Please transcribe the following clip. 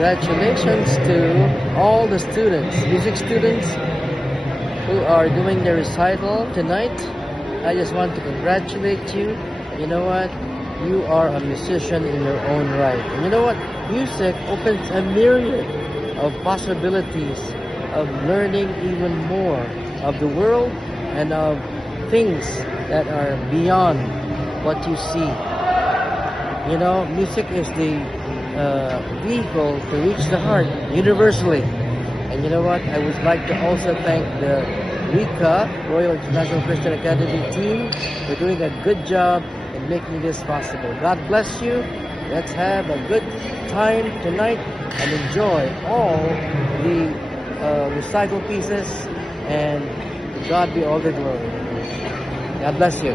congratulations to all the students, music students who are doing their recital tonight. I just want to congratulate you. You know what? You are a musician in your own right. And you know what? Music opens a myriad of possibilities of learning even more of the world and of things that are beyond what you see. You know, music is the vehicle to reach the heart universally. And you know what? I would like to also thank the RICA, Royal International Christian Academy team, for doing a good job in making this possible. God bless you. Let's have a good time tonight and enjoy all the recital pieces, and to God be all the glory. God bless you.